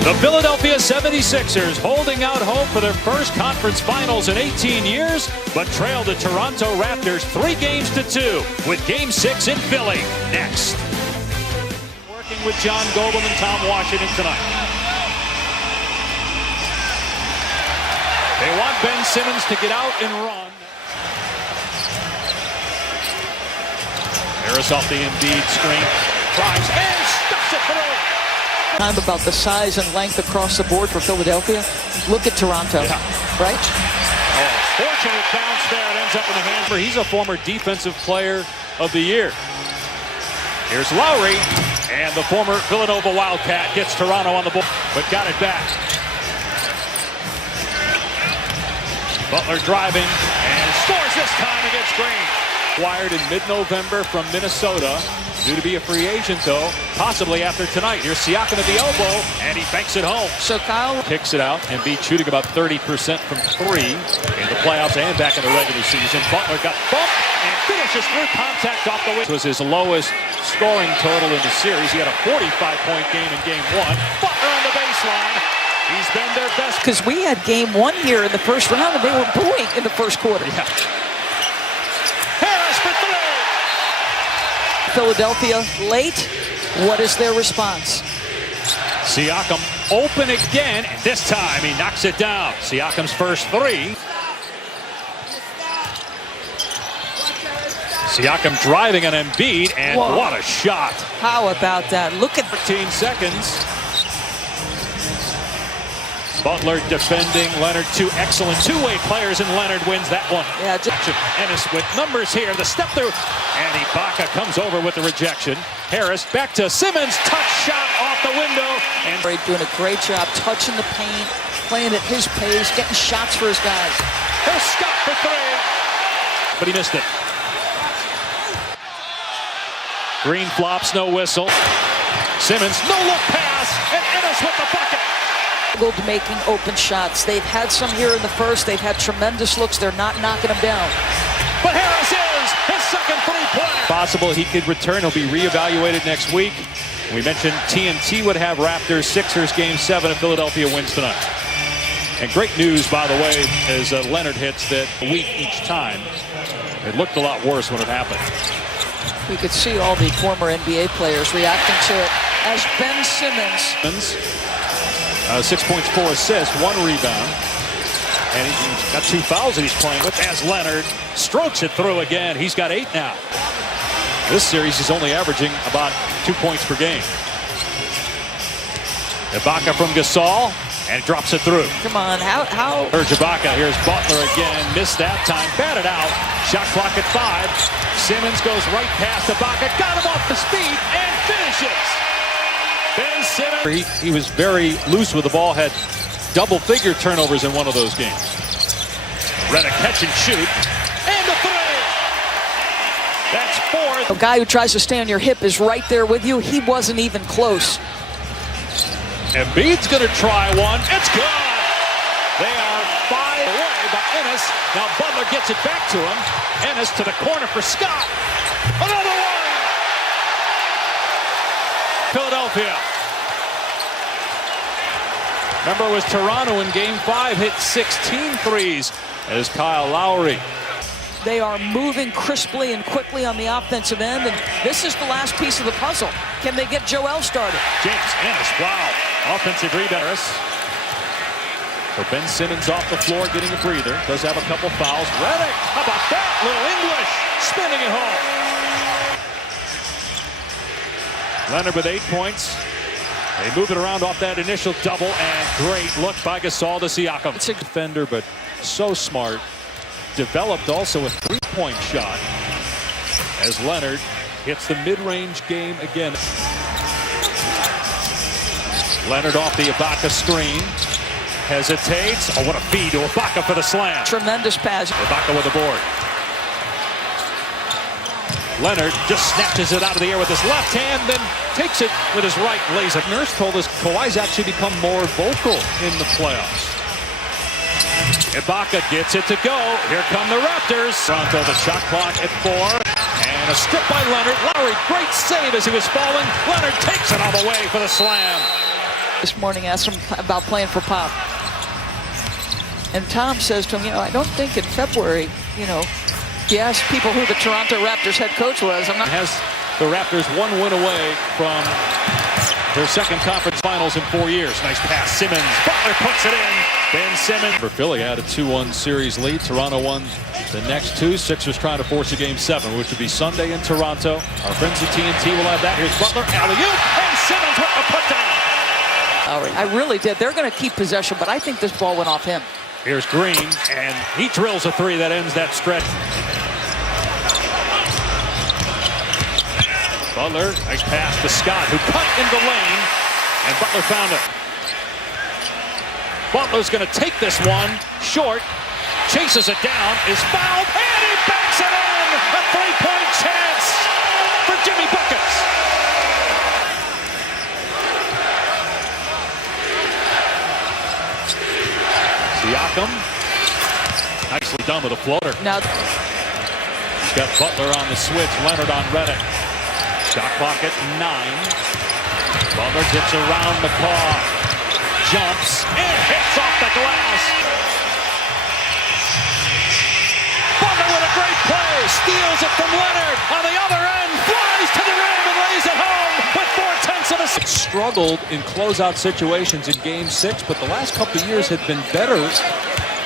The Philadelphia 76ers holding out hope for their first conference finals in 18 years, but trailed the Toronto Raptors 3-2 with Game 6 in Philly next. Working with John Goble and Tom Washington tonight. They want Ben Simmons to get out and run. Harris off the Embiid screen, drives and stuffs it through. Time about the size and length across the board for Philadelphia. Look at Toronto, right? Oh, fortunate bounce there. It ends up in the hands. He's a former defensive player of the year. Here's Lowry, and the former Villanova Wildcat gets Toronto on the board, but got it back. Butler driving and scores this time against Green. Acquired in mid-November from Minnesota. Due to be a free agent, though, possibly after tonight. Here's Siakam at the elbow, and he banks it home. So Kyle kicks it out, and Embiid shooting about 30% from three in the playoffs and back in the regular season. Butler got bumped and finishes through contact off the wing. This was his lowest scoring total in the series. He had a 45-point game in Game 1. Butler on the baseline. He's been their best. Because we had Game 1 here in the first round, and they were booing in the first quarter. Yeah. Harris for three. Philadelphia late. What is their response? Siakam open again, and this time he knocks it down. Siakam's first three. Siakam driving on Embiid, and whoa, what a shot. How about that? Look at 13 seconds. Butler defending Leonard. Two excellent two-way players, and Leonard wins that one. Yeah, Ennis with numbers here. The step through, and Ibaka comes over with the rejection. Harris back to Simmons. Touch shot off the window. And doing a great job touching the paint, playing at his pace, getting shots for his guys. Here's Scott for three, but he missed it. Green flops, no whistle. Simmons, no look pass, and Ennis with the bucket. Making open shots. They've had some here in the first. They've had tremendous looks. They're not knocking them down. But Harris is his second three-pointer. Possible he could return. He'll be reevaluated next week. We mentioned TNT would have Raptors Sixers Game 7 if Philadelphia wins tonight. And great news, by the way, as Leonard hits that a week each time. It looked a lot worse when it happened. We could see all the former NBA players reacting to it as Ben Simmons. 6 points, 4 assists, 1 rebound. And he's got 2 fouls that he's playing with as Leonard strokes it through again. He's got 8 now. This series he's only averaging about 2 points per game. Ibaka from Gasol and drops it through. Come on, how? Urge Ibaka, here's Butler again. Missed that time, batted out. Shot clock at 5. Simmons goes right past Ibaka, got him off the speed and finishes. Ben Simmons. He was very loose with the ball, had double-figure turnovers in one of those games. Redick catch and shoot, and the three. That's 4th. A guy who tries to stay on your hip is right there with you. He wasn't even close. Embiid's going to try one. It's good. They are 5 away by Ennis. Now Butler gets it back to him. Ennis to the corner for Scott. Another one. Philadelphia. Remember, it was Toronto in Game 5, hit 16 threes as Kyle Lowry. They are moving crisply and quickly on the offensive end, and this is the last piece of the puzzle. Can they get Joel started? James Ennis, wow. Offensive rebound. So Ben Simmons off the floor getting a breather. Does have a couple fouls. Redick, how about that? Little English, spinning it home. Leonard with 8 points. They move it around off that initial double, and great look by Gasol to Siakam. It's a defender, but so smart. Developed also a three-point shot as Leonard hits the mid-range game again. Leonard off the Ibaka screen. Hesitates. Oh, what a feed to Ibaka for the slam. Tremendous pass. Ibaka with the board. Leonard just snatches it out of the air with his left hand, then takes it with his right, lays it. Nurse told us Kawhi's actually become more vocal in the playoffs. Ibaka gets it to go. Here come the Raptors. Toronto, the shot clock at 4. And a strip by Leonard. Lowry, great save as he was falling. Leonard takes it all the way for the slam. This morning asked him about playing for Pop. And Tom says to him, I don't think in February, he asked people who the Toronto Raptors head coach was. Has the Raptors one win away from their second conference finals in 4 years. Nice pass. Simmons. Butler puts it in. Ben Simmons. For Philly had a 2-1 series lead. Toronto won the next two. Sixers trying to force a game 7, which would be Sunday in Toronto. Our friends at TNT will have that. Here's Butler. Alley-oop. And Simmons with the putdown. I really did. They're going to keep possession, but I think this ball went off him. Here's Green, and he drills a 3 that ends that stretch. Butler, nice pass to Scott, who cut into lane, and Butler found it. Butler's going to take this one short, chases it down, is fouled, and he banks it in! A 3-point chance for Jimmy Buckets. Siakam, nicely done with a floater. Now he's got Butler on the switch, Leonard on Redick. Shot clock at 9. Butler gets around McCaw, jumps, and hits off the glass. Butler with a great play, steals it from Leonard on the other end, flies to the rim and lays it home with 4/10 of a second. Struggled in closeout situations in Game 6, but the last couple of years had been better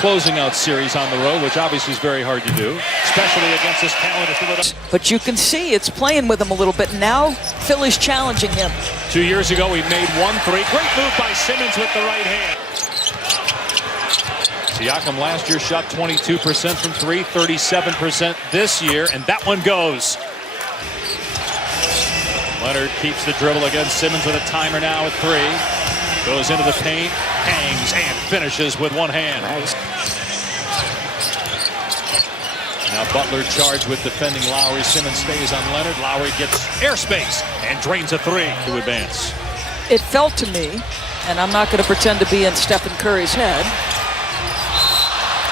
closing out series on the road, which obviously is very hard to do, especially against this talented Philadelphia. But you can see it's playing with him a little bit. Now Philly's challenging him. 2 years ago, he made 1 3. Great move by Simmons with the right hand. Siakam last year shot 22% from 3, 37% this year, and that one goes. Leonard keeps the dribble against Simmons with a timer now at 3. Goes into the paint, hangs, and finishes with one hand. Now Butler charged with defending Lowry. Simmons stays on Leonard. Lowry gets airspace and drains a 3 to advance. It felt to me, and I'm not going to pretend to be in Stephen Curry's head,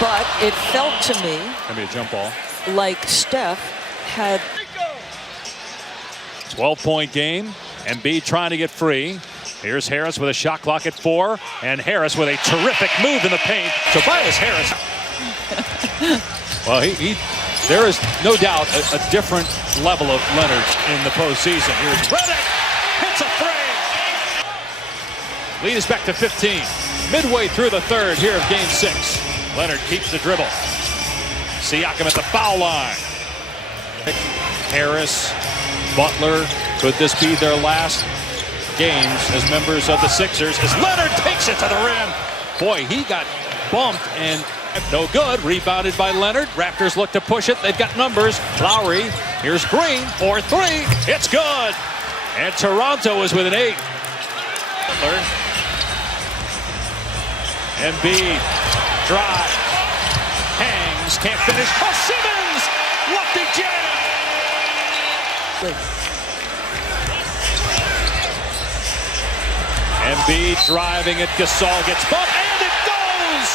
but it felt to me Gonna be a jump ball. like Steph had 12-point game. Embiid trying to get free. Here's Harris with a shot clock at 4, and Harris with a terrific move in the paint. Tobias Harris. Well, there is no doubt a different level of Leonard in the postseason. Here's Redick, hits a 3. Lead is back to 15. Midway through the third here of Game 6. Leonard keeps the dribble. Siakam at the foul line. Harris, Butler. Could this be their last games as members of the Sixers as Leonard takes it to the rim? Boy, he got bumped and no good. Rebounded by Leonard. Raptors look to push it. They've got numbers. Lowry, here's Green for 3. It's good. And Toronto is with an 8. Butler. Embiid, drive, hangs, can't finish. Oh, Simmons, lefty jam. Embiid driving it. Gasol gets bumped, and it goes!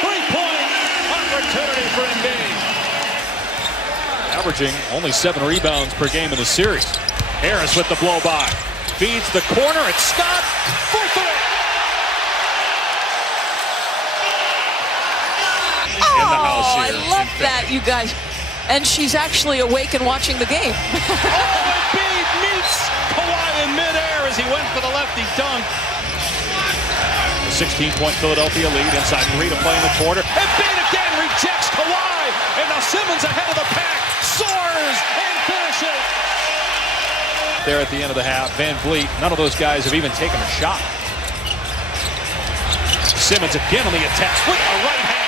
3-point opportunity for Embiid. Averaging only 7 rebounds per game in the series. Harris with the blow-by. Feeds the corner. It's Scott for 3. In the house here. I love that, you guys. And she's actually awake and watching the game. Embiid meets Kawhi in midair as he went for the lefty dunk. A 16-point Philadelphia lead. Inside 3 to play in the quarter. Embiid again rejects Kawhi. And now Simmons ahead of the pack. Soars and finishes. There at the end of the half, Van Vliet. None of those guys have even taken a shot. Simmons again on the attack with a right hand.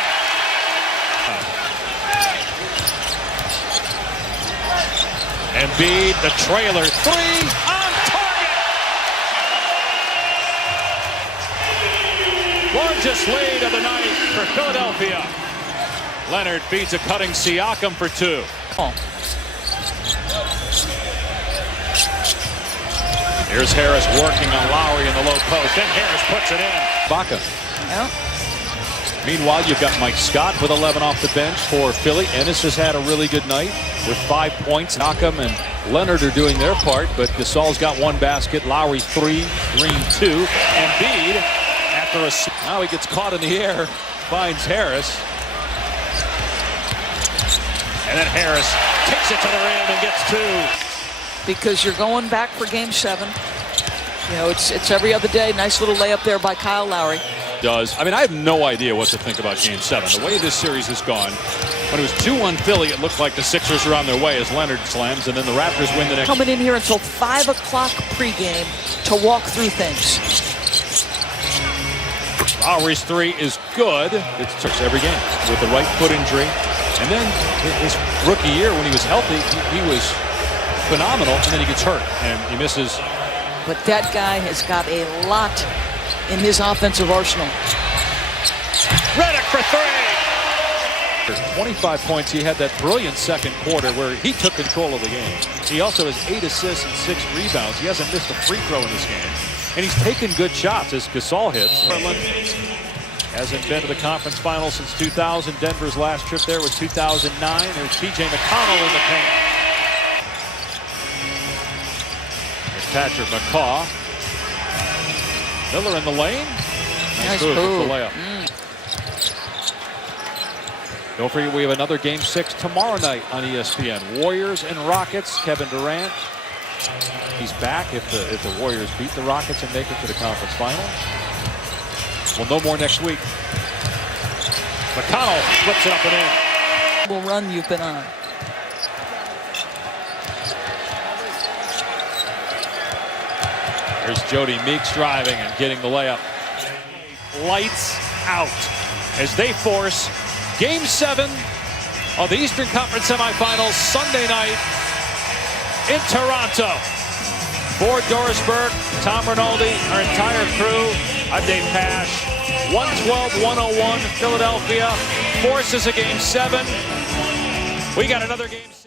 Embiid, the trailer, 3 on target. Largest lead of the night for Philadelphia. Leonard feeds a cutting Siakam for 2. Here's Harris working on Lowry in the low post. Then Harris puts it in. Baca. Yeah. Meanwhile, you've got Mike Scott with 11 off the bench for Philly. Ennis has had a really good night with 5 points. Siakam and Leonard are doing their part, but Gasol's got one basket, Lowry 3, Green 2, and Embiid after a... Now he gets caught in the air, finds Harris. And then Harris takes it to the rim and gets 2. Because you're going back for game 7. You know, it's every other day. Nice little layup there by Kyle Lowry. I mean, I have no idea what to think about game 7. The way this series has gone, when it was 2-1 Philly, it looked like the Sixers were on their way as Leonard slams, and then the Raptors win the next. Coming in here until 5 o'clock pregame to walk through things. Lowry's 3 is good. It starts every game with the right foot injury. And then his rookie year, when he was healthy, he was phenomenal, and then he gets hurt, and he misses. But that guy has got a lot in his offensive arsenal. Redick for 3. 25 points. He had that brilliant second quarter where he took control of the game. He also has 8 assists and 6 rebounds. He hasn't missed a free throw in this game. And he's taken good shots as Gasol hits. Hasn't been to the conference finals since 2000. Denver's last trip there was 2009. There's P.J. McConnell in the paint. Patrick McCaw. Miller in the lane. Nice move with the layup. Don't forget, we have another game 6 tomorrow night on ESPN. Warriors and Rockets. Kevin Durant. He's back if the Warriors beat the Rockets and make it to the conference final. We'll know more next week. McConnell flips it up and in. Will run you've been on. Here's Jody Meeks driving and getting the layup. Lights out as they force Game 7 of the Eastern Conference semifinals Sunday night in Toronto. For Dorisberg, Tom Rinaldi, our entire crew, I'm Dave Pash. 112-101 Philadelphia forces a Game 7. We got another Game 7.